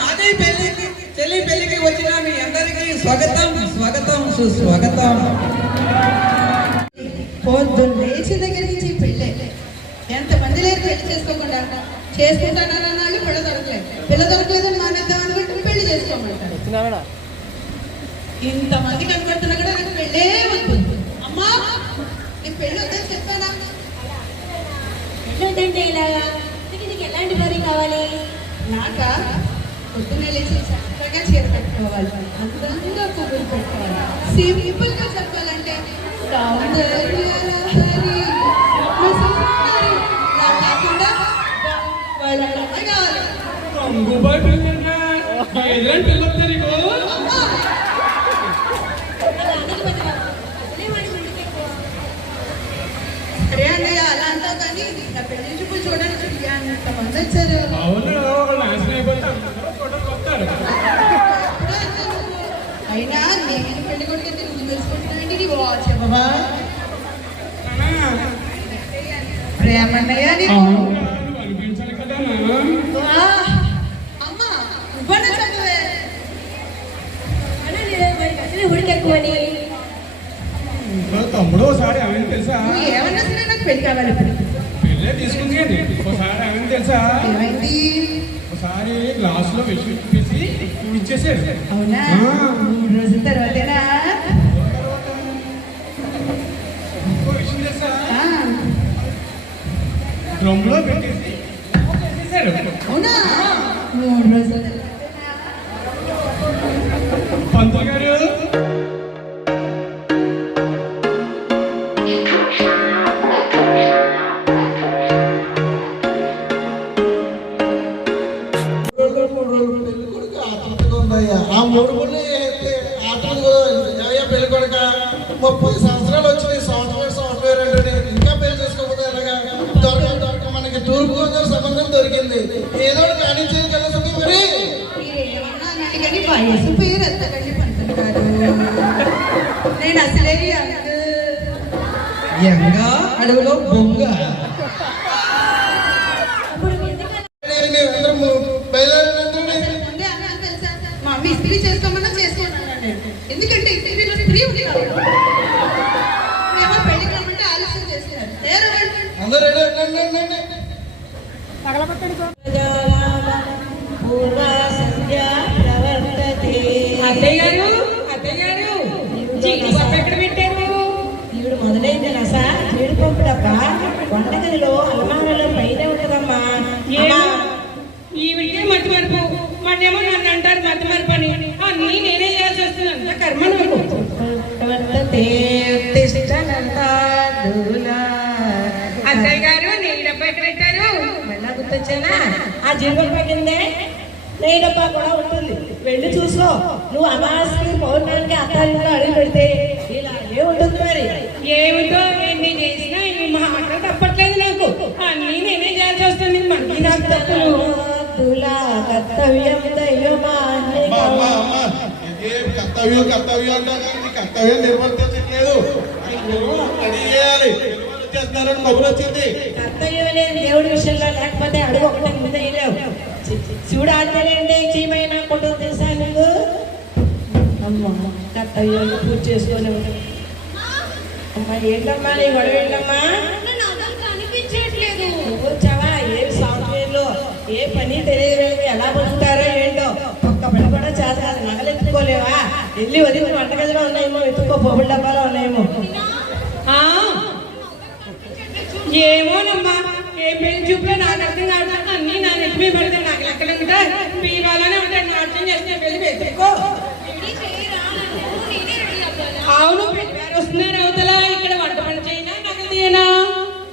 మాది పెళ్ళికి చెల్లి పెళ్ళికి వచ్చిన మీ అందరికీ స్వాగతం స్వాగతం సుస్వాగతం. పొద్దున్న లేచి దగ్గర నుంచి పెళ్ళే. ఎంతమంది లేరు పెళ్ళి చేసుకోకుండా? చేసుకుంటానన్న వాళ్ళు పిల్ల దొరకలేదు పిల్ల దొరకలేదని మానేద్దాం అనుకుంటే పెళ్ళి చేసుకోమంటారు. ఇంతమంది కనబడుతున్నా కూడా నాకు పెళ్ళే వద్దు. అమ్మా నీకు పెళ్ళి వద్దని చెప్పానా? ఎట్లుందంటే ఇలాగా? ఇంతకీ నీకు ఎలాంటి బరి కావాలి? నాక? పొద్దున్నే లేచి చక్కగా చీర కట్టుకోవాలి. అందంగా పువ్వులు పెట్టుకోవాలి. సింపుల్గా చెప్పాలంటే. సరే అన్నయ్య అలా అంటావు కానీ నా పెళ్ళి చూపులు చూడడానికి ఎంతమంది వచ్చారు అవును అయినా నేను పెళ్ళి కొడుకు నువ్వు తెలుసుకుంటున్నావంటే నీ వాచ్ బాబా ప్రేమన్నయ్య నీకు. అవును. నువ్వు అనిపించాలి కదా వా! అమ్మా నువ్వన్నా చదివే అలా లేదు, వాడికి అసలే ఉడికి ఎక్కువని. తమ్ముడు ఒకసారి ఏమైనా తెలుసా? ఏమన్నా సరే నాకు పెళ్ళి కావాలి ఇప్పుడు. పెళ్ళే తీసుకుంది ఒకసారి ఏమైనా తెలుసా? ఏమైంది? ఒకసారి గ్లాస్లో విషయం ఇచ్చేసి ఇచ్చేసాడు అవునా ఆ. మూడు రోజుల తర్వాతేనా ఇంకో విషయం తెలుసా ఆ, డ్రమ్లో పెట్టేసి వయసు పేరు ఎత్తకండి పంతులు గారు నేను అసలే యంగ్. ఎంగా అడవిలో బొంగ మా అమ్మ ఇస్త్రీ చేసుకోమన్నా ఎందుకంటే ఇస్త్రీలో స్త్రీ ఉంది కాబట్టి. ఏమో పెళ్ళికి రమ్మంటే ఆలస్యం. అందరూ. అత్తయ్య గారు అత్తయ్య గారు ఎక్కడ పెట్టారు ఈవిడ మొదలైంది నస జీడిపప్పు డబ్బ వంటగదిలో అలమారలో పైన ఉంటుందమ్మా. ఈవిడికే మతి మరుపు. నన్ను అంటారు మతి మరుపు అని. అన్నీ నేనే చేయాల్సి వస్తుంది అంత కర్మ అత్తయ్య గారు నెయ్యి డబ్బా ఎక్కడ పెట్టారు? మళ్ళా గుర్తొచ్చానా? ఆ జీడిపప్పు కిందే డబ్బా కూడా ఉంటుంది. వెళ్ళి చూసుకో. నువ్వు అమావాస్యకి పౌర్ణానికి అత్తారింట్లో అడుగు పెడితే ఇలాగే ఉంటుంది మరి? ఏమిటో ఎన్ని చేసినా ఈ మాట తప్పట్లేదు నాకు. అన్నీ నేనే చేయాల్సి వస్తుంది. మనకి నాకు తప్పులు తులా కర్తవ్యం కర్తవ్యం కర్తవ్యం కర్తవ్యం నిర్వర్తించట్లేదు. వచ్చేస్తున్నారని కబురు వచ్చింది కర్తవ్యం లేని దేవుడి విషయంలో లేకపోతే అడుగు ఒకటి ముందు శివుడు ఆడలేండి చీమైన కొట్టు తెలుసా నువ్వు అమ్మ కర్తవ్యం పూజ చేసుకొని అమ్మ ఏంటమ్మా నీ గొడవ ఏంటమ్మా? వచ్చావా? ఏ సాఫ్ట్వేర్లో ఏ పని తెలియదు ఎలా బతుకుతారో ఏంటో? ఒక్క పని కూడా చేస్తారు నగలు ఎత్తుకోలేవా వెళ్ళి వదిలి వంటగదిలో ఉన్నాయేమో ఎత్తుకో పొగుడు డబ్బాలో ఉన్నాయేమో. ఏమోనమ్మా. ఏ పెళ్ళి చూపులో నాకు అర్థం కావట్లేదు అన్నీ నా నెత్తి మీద పడితే నాకు లెక్కలు ఉంటాయి మీలోనే ఉంటాయి నాట్యం చేస్తే పెళ్ళి అవ్వాలా అవును వస్తున్నారు అవతల. ఇక్కడ వంట పని చేయనా? నగలు తీయనా?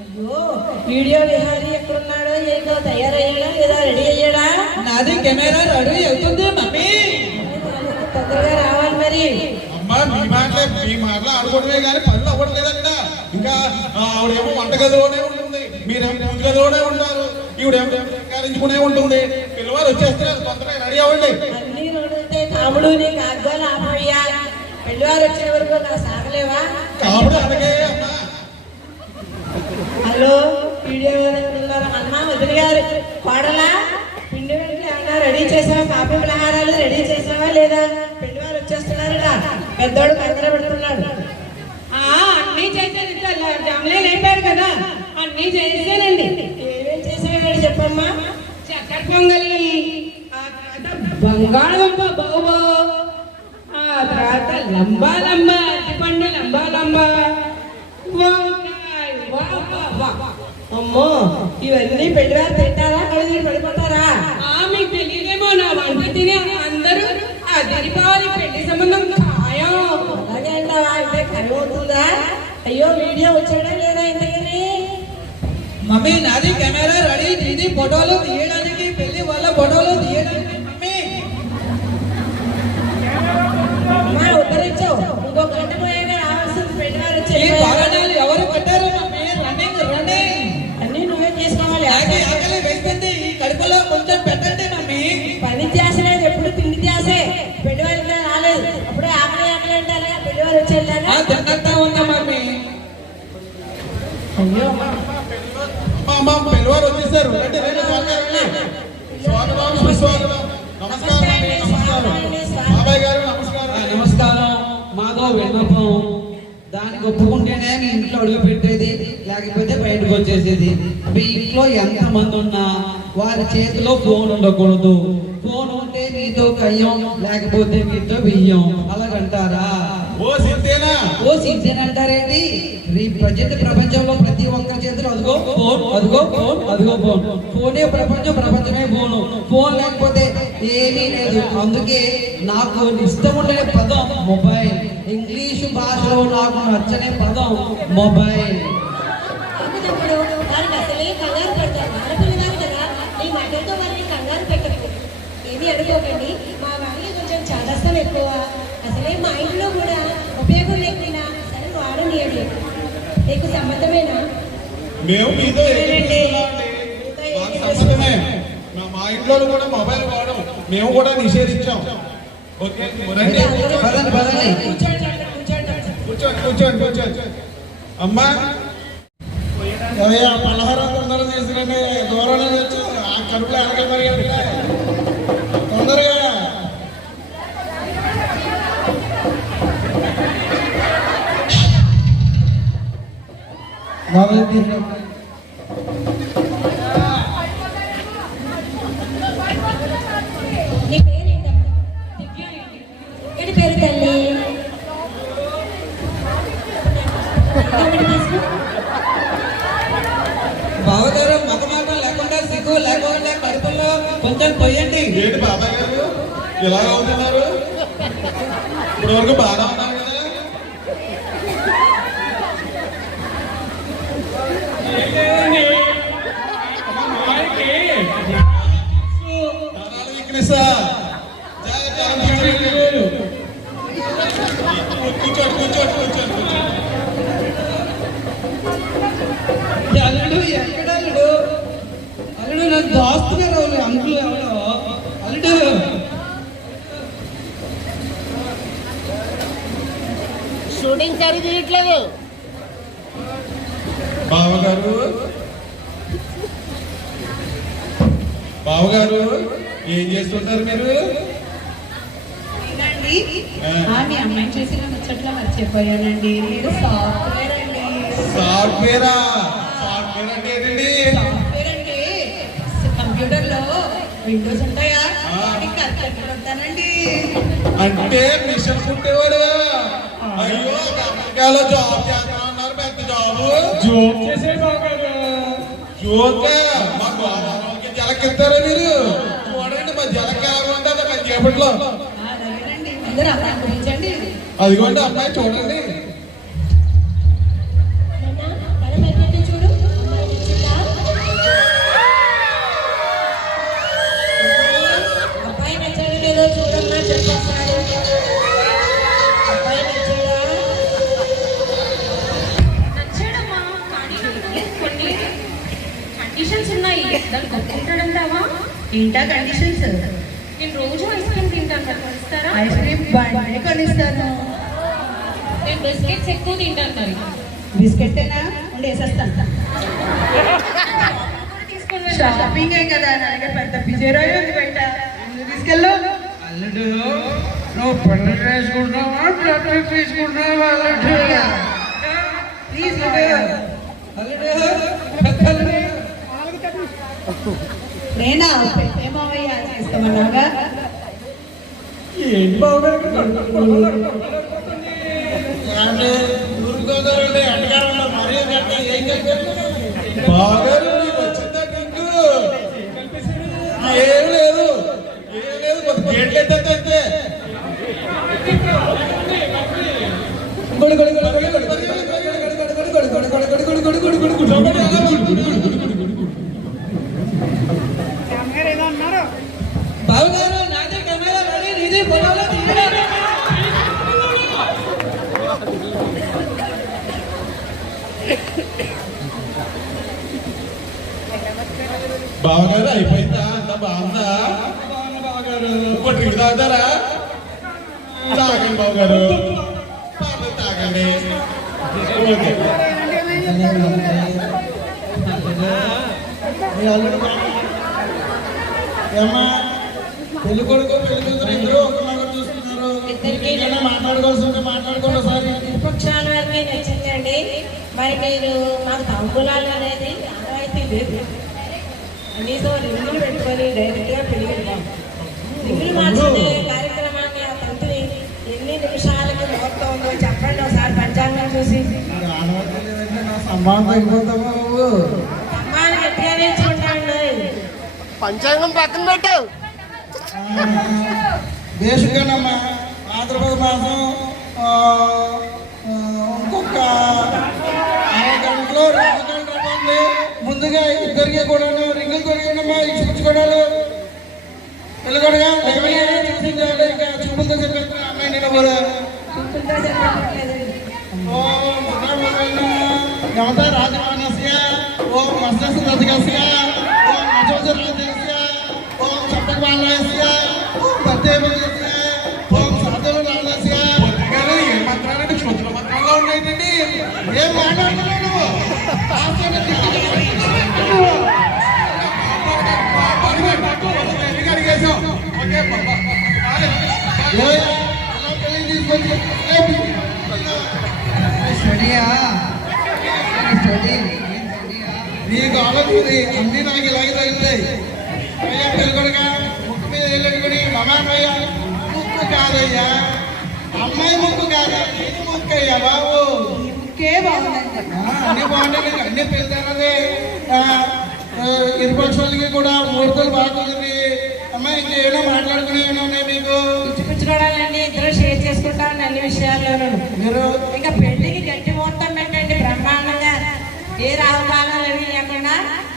అయ్యో వీడియో విహారీ ఎక్కడున్నాడో ఏంటో తయారయ్యాడా లేదా రెడీ అయ్యాడా? నాది కెమెరా రెడీ అవుతుంది మమ్మీ. తొందరగా రావాలి మరి. అమ్మా మీ మాటలే మీ మాటలు ఆడుకోవడమే కానీ పనులు అవ్వట్లేదు అక్కడ ఇంకా ఆవిడేమో వంటగదిలోనే ఉంటుంది మీరేమో పూజ గదిలోనే ఉంటారు ఈవిడేమో కరించుకునే ఉంటుంది పిల్లవారు వచ్చేస్తున్నారు తొందరగా రెడీ అవ్వండి. తాముడు నీకు అగ్గాలు ఆపయ్యా పెళ్ళివారు వచ్చే వరకు నా సాగలేవా? కావుడు అలాగే అమ్మా. హలో వీడియో అన్న వదిలి గారు. పాడలా పిండి వెంటనే అన్నారు రెడీ చేసావా? కాఫీ పలహారాలు రెడీ చేసావా లేదా? పెళ్ళి వారు వచ్చేస్తున్నారట పెద్దోడు కంకర పెడుతున్నాడు. ఆ, అన్నీ చేశాను జాములే లేపారు కదా. అన్నీ చేశానండి. ఏమేం చేసావు చెప్పమ్మా? చక్కెర పొంగలి బంగాళదుంప బాబు ఆ తర్వాత లంబా లంబ అరటిపండు లంబా లంబ. అమ్మో ఇవన్నీ పెళ్ళి వారు తింటారా కళ్ళు పడిపోతారా మీకు తెలియదేమో నా వంట తిని అందరూ అదిరిపోవాలి పెళ్ళి సంబంధం ఖాయం. అలాగే అంటావా? అయితే కరువు అవుతుందా? అయ్యో వీడియో వచ్చాడా లేదా ఇంతకని? మమ్మీ నాది కెమెరా రెడీ ఇది ఫోటోలు తీయడానికి పెళ్ళి వాళ్ళ ఫోటోలు తీయడానికి మమ్మీ. ఇంకో గంట పోయాక రావాల్సింది పెళ్ళి వారు ఈ వచ్చి బాగానాలు ఎవరు కట్టారు మమ్మీ? Running running. అన్ని నువ్వే చేసుకోవాలి ఆగి ఆకలి. వేస్తుంది. ఈ కడుపులో కొంచెం పెట్టండి మమ్మీ. పని ధ్యాసలేదు ఎప్పుడు తిండి ధ్యాసే పెళ్ళి రాలేదు. అప్పుడే ఆకలి ఆకలి అంటారా పెళ్ళి వారు వచ్చి వెళ్ళారా ఆ తిన్నట్టు ఉందా మమ్మీ? అయ్యో అమ్మ పిల్లవారు వచ్చేసారు. రండి స్వాగతం సుస్వాగతం నమస్కారం నమస్కారం బాబాయ్ గారు ఆ, నమస్కారం. నమస్కారం మాదో విన్నపం దానికి ఒప్పుకుంటేనే మీ ఇంట్లో అడుగు పెట్టేది లేకపోతే బయటకు వచ్చేసేది. మీ ఇంట్లో ఎంత మంది ఉన్నా వారి చేతిలో ఫోన్ ఉండకూడదు. ఫోన్ ఉంటే మీతో కయ్యం లేకపోతే మీతో బియ్యం. అలాగంటారా? ఓ సిద్ధేనా ఓ సీజన్ అంటారేంటి ఈ ప్రజెంట్ ప్రపంచంలో ప్రతి ఒక్కరి చేతిలో ఫోన్ అదిగో ఫోన్ అదిగో ఫోన్. ఫోనే ప్రపంచం ప్రపంచమే ఫోన్. ఫోన్ లేకపోతే ఏమీ లేదు. అందుకే నాకు ఇష్టం ఉండని పదం మొబైల్. ఇంగ్లీషు భాషలో నాకు నచ్చని పదం మొబైల్. తమ్ముడు వారికి కంగారు పడతారు. ఆడపిల్లగారు కదా నీ మాటలతో వారిని కంగారు పెట్టకు. ఏమీ అనుకోకండి. మా వారికి కొంచెం చాదస్తం ఎక్కువ. అసలే మా ఇంట్లో కూడా ఉపయోగం లేకపోయినా సరే వాడనీయండి నీకు సమ్మతమేనా? మేము మీతో మా- మా ఇంట్లో కూడా మొబైల్ వాడడం మేము కూడా నిషేధించాం. ఓకే కూర్చోండి కూర్చోండి. కూర్చోండి. అమ్మా. పలహారం తొందరగా తీసుకురండి. దూరం నుంచి వచ్చి ఆ కడుపులో వెనకాల పరిగెత్తండి. మొదటి బావగారు మగ మాట లేకుండా సిగ్గు లేకుండా కడుపులో కొంచెం పోయండి. ఏంటి బాబాయ్ గారు? ఇలా అవుతున్నారు? ఇప్పుడు వరకు బాగా ఉన్నారు? కదా నరాల weakness ఆ? జాగ్రత్త, కూర్చోండి, కూర్చోండి కూర్చోండి కూర్చోండి అల్లుడు ఎక్కడ అల్లుడు అల్లుడు నా దోస్తు గారు వాళ్ళు అంకుల్ ఎవడో అల్లుడు షూటింగ్ సరి తీయట్లేదు బావగారు బావగారు ఏం చేస్తుంటారు మీరు? అండి ఆ. ఆ, మీ అమ్మాయి చేసిన ముచ్చట్లా మర్చిపోయానండి. మీరు సాఫ్ట్వేర్ అండి. సాఫ్ట్వేరా? సాఫ్ట్వేర్ అంటే ఏంటండి? సాఫ్ట్వేర్ అంటే కంప్యూటర్లో విండోస్ ఉంటాయా? ఆ. వాటికి కరెక్ట్ కొడతానండి? అంటే మిషన్ కుట్టేవాడు అయ్యో అమెరికాలో జాబ్ చేస్తామన్నారు పెద్ద జాబ్. జోక్ చేసే బాగారు జోక్? మా గోదావరికి జలకెత్తారా మీరు? మా జలక ఎలా ఉంటుంది మా చేపట్లో ఆ, అలాగేనండి అందరూ అలా గురించండి అదిగోండి అమ్మాయి చూడండి. కండిషన్స్ ఉన్నాయి. దాన్ని ఒప్పుకుంటాడంటావా ఏంటా కండిషన్స్ నేను రోజు ఐస్ క్రీమ్ తింటాను ఐస్ క్రీమ్ బండి కొనిస్తాను. నేను బిస్కెట్స్ ఎక్కువ తింటాను మరి. బిస్కెట్ అయినా ఉండి వేసేస్తాను. షాపింగ్ కదా అలాగే పెద్ద బిజీరో ఉంది బయట. తీసుకెళ్ళు. అల్లుడు నువ్వు పళ్ళు వేసుకుంటావా డ్రెస్ తీసుకుంటావా అల్లుడు? ప్లీజ్ అల్లుడు. అల్లుడు. నేనా? ప్రేమవయ్య చేస్తామన్నాగా ఏంటి బాబు బాగా ఇంకో డ్రింక్ తాగుతారా తాగండి బావగారు పర్లేదు తాగండి ఓకే. ఏమ్మా? పెళ్ళి కొడుకు పెళ్ళి కూతురు ఇద్దరు ఒకరినొకరు చూస్తున్నారు. ఏదైనా మాట్లాడుకోవాల్సి మాట్లాడుకోండి ఒకసారి. పక్షాల వరకే నచ్చిందండి. మరి మీరు మాకు తాంబూలాలు అనేది ఆనవాయితీ లేదు. కనీసం రింగులు పెట్టుకొని డైరెక్ట్గా పెళ్ళి వెళ్దాం రింగులు మార్చుకునే కార్యక్రమాన్ని. ఆ తంతుని ఎన్ని నిమిషాలకి ముహూర్తం ఉందో చెప్పండి ఒకసారి పంచాంగం చూసి. అమ్మాయిని గట్టిగా నేర్చుకుంటాండి పంచాంగం పక్కన పెట్టు. బేసిక్గానమ్మా భాద్రపద మాసం ఇంకొక అరవై గంటలో రెండు గంటలు. ముందుగా ఇద్దరికి కూడా రింగులు దొరికిందమ్మా ఇచ్చుకోవడాలు పిల్లగాడుగా చూపులతో చెప్పేస్తున్నా అమ్మాయి నేను కూడా. ఓ మహారాజు రాజమానసిగా ఓ మత్స్య రజగసిగా నీకు ఆలోచన అన్ని నాకు ఇలాగే తగులుతాయి అయ్యా పెళ్ళికొడుగా ముక్కు మీద వెళ్ళుకొని మమానయ్యా ముక్కు కాదయ్యా. అమ్మాయి ముక్కు కాదా? నీకు ముక్కు అయ్యా బాబు బాగుందండి. ఆ, అన్ని బాగుంటాయి అన్ని పెళ్తానని ఇరుపక్షాలకి కూడా ముహూర్తాలు బాగా ఇచ్చిపుచ్చుకోవడాలన్నీ ఇద్దరు షేర్ చేసుకుంటాం అన్ని విషయాల్లోనూ ఇంకా పెళ్ళికి గట్టి ముహూర్తం పెట్టండి బ్రహ్మాండంగా. ఏ రాహుకాలం అవి లేకుండా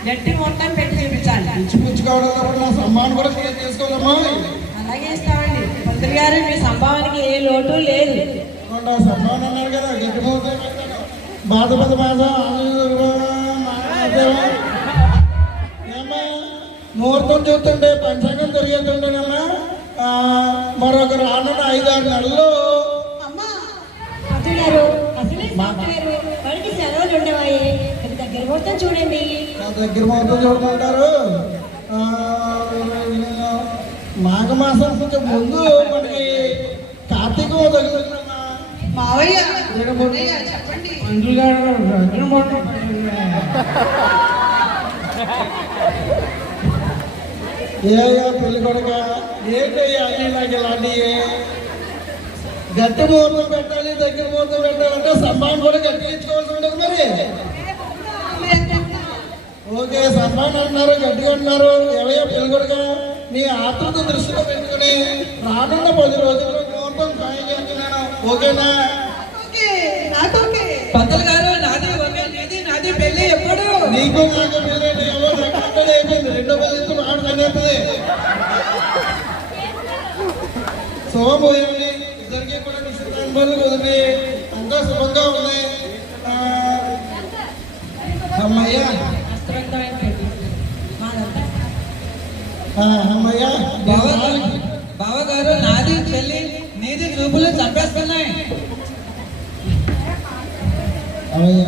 గట్టి ముహూర్తం పెట్టి చూపించాలి. ఇచ్చిపుచ్చుకోవడం సమ్మానం కూడా చేసుకోవాలమ్మా అలాగే ఇస్తామండి. మంత్రి గారు మీ సంభావనకి ఏ లోటు లేదు. సమ్మానం అన్నారు కదా గట్టి ముహూర్తం. బాధపద ఏమ్మా ముహూర్తం చూస్తుంటే పంచాంగం తిరిగేస్తుంటేనమ్మా. మరొక రానున్న ఐదారు నెలల్లో. దగ్గర ముహూర్తం చూడండి. మాఘ మాసం కొంచెం ముందు మనకి కార్తీక మావయ్య చెప్పండి. ఏయ్యా పెళ్ళి కొడుక? ఏంటయ్యా? అన్ని నాకు ఇలాంటివి గట్టి ముహూర్తం పెట్టాలి దగ్గర ముహూర్తం పెట్టాలంటే సమ్మాన్ కూడా గట్టి ఇచ్చుకోవాల్సి ఉంటుంది మరి. ఓకే సమ్మాన్ అంటున్నారు గట్టిగా అంటున్నారు. ఎవయ్యా పెళ్ళి కొడుక? నీ ఆతృత దృష్టిలో పెట్టుకుని రానున్న పది రోజుల్లో ముహూర్తం ఖాయం చేస్తున్నాను. ఓకేనా? పంతులు గారు నాది నీది పెళ్ళి ఎప్పుడు? నీకు నాకు అయిపోయింది. రెండో పెళ్ళి చెప్పేది శుభభోజనం ఇద్దరికి కూడా నిశ్చితాన్వాలు కుదిరినాయి. అంతా శుభంగా ఉన్నాయి అమ్మయ్య. అమ్మయ్య బావగారు నాది చెల్లి నీది చూపులు చంపేస్తున్నాయి. అవయ్యా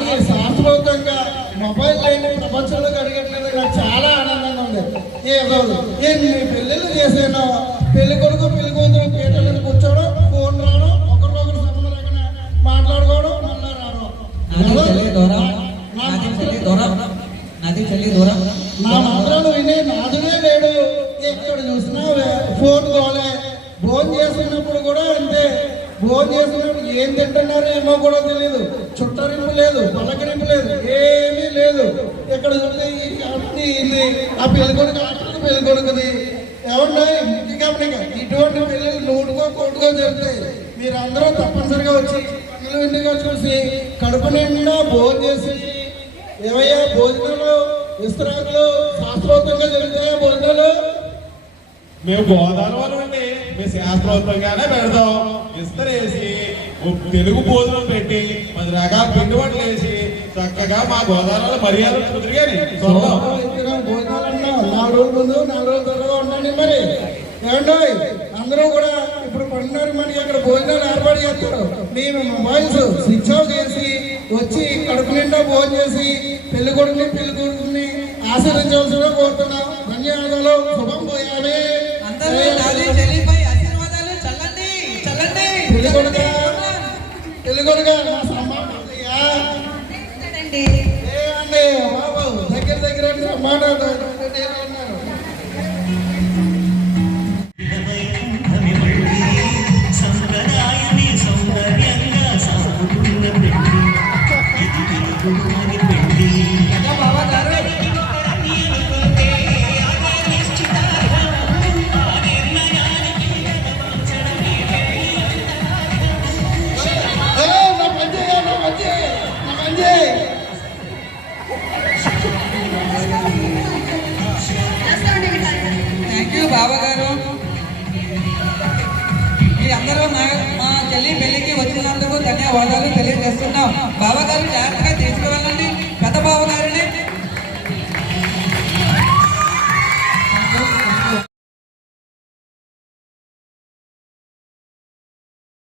నేను నాలుగైదు శాస్త్రోక్తంగా మొబైల్ లేని ప్రపంచంలోకి అడిగట్లేదు నాకు చాలా ఆనందంగా ఉంది. ఏదో ఎన్ని పెళ్ళిళ్ళు చేసాను పెళ్ళి కొడుకు పెళ్ళి కూతురు పీటల కూర్చోవడం ఫోన్ రావడం ఒకరికొకరు సంబంధం లేకుండా మాట్లాడుకోవడం మళ్ళా రావడం. నాది చెల్లి దూరం. నా మంత్రాలు- వినే నాదుడే లేడు. ఎక్కడ చూసినా ఫోన్ గోలే భోజనం చేస్తున్నప్పుడు కూడా అంతే. భోజనం చేస్తున్నప్పుడు ఏం తింటున్నారో ఏమో కూడా తెలియదు చుట్టరింపు లేదు పలకరింపు లేదు ఏమీ లేదు. ఎక్కడ చూస్తే అన్ని ఇది ఆ పెళ్ళికొడుకు కొడుకు అక్కడ పెళ్ళి కొడుకుది ఏమన్నా ఇంటి గమనిక ఇటువంటి పెళ్ళిళ్ళు నూటుకో కోటుకో జరుగుతాయి. మీరందరూ తప్పనిసరిగా వచ్చి పనులు ఇంటిగా చూసి కడుపు నిండా భోజనం చేసి ఏమయ్యా భోజనాలు? విస్తరాకులు? శాస్త్రోక్తంగా జరుగుతాయా భోజనాలు? మేము గోదావరి వాళ్ళండి మేము శాస్త్రోక్తంగానే పెడతాం. విస్తరేసి తెలుగు భోజనం పెట్టి పది రకాల పిండి వంటలు వేసి చక్కగా మా గోదావరి మర్యాద కుదిరిగాని నాలుగు రోజుల ముందు నాలుగు రోజుల త్వరగా ఉండండి మరి. ఏమండి అందరూ కూడా ఇప్పుడు పడినారు మనకి అక్కడ భోజనాలు ఏర్పాటు చేస్తారు. మేము మొబైల్స్ స్విచ్ ఆఫ్ చేసి వచ్చి కడుపు నిండా భోజనం చేసి పెళ్ళి కొడుకుని పెళ్ళి కొడుకుని ఆశీర్వదించవలసిందిగా కోరుతున్నాం. ధన్యవాదాలు. శుభం పోయాలి అందరూ పెళ్ళి కొడుక మా ఏ అండి? దగ్గర దగ్గర సమ్మానం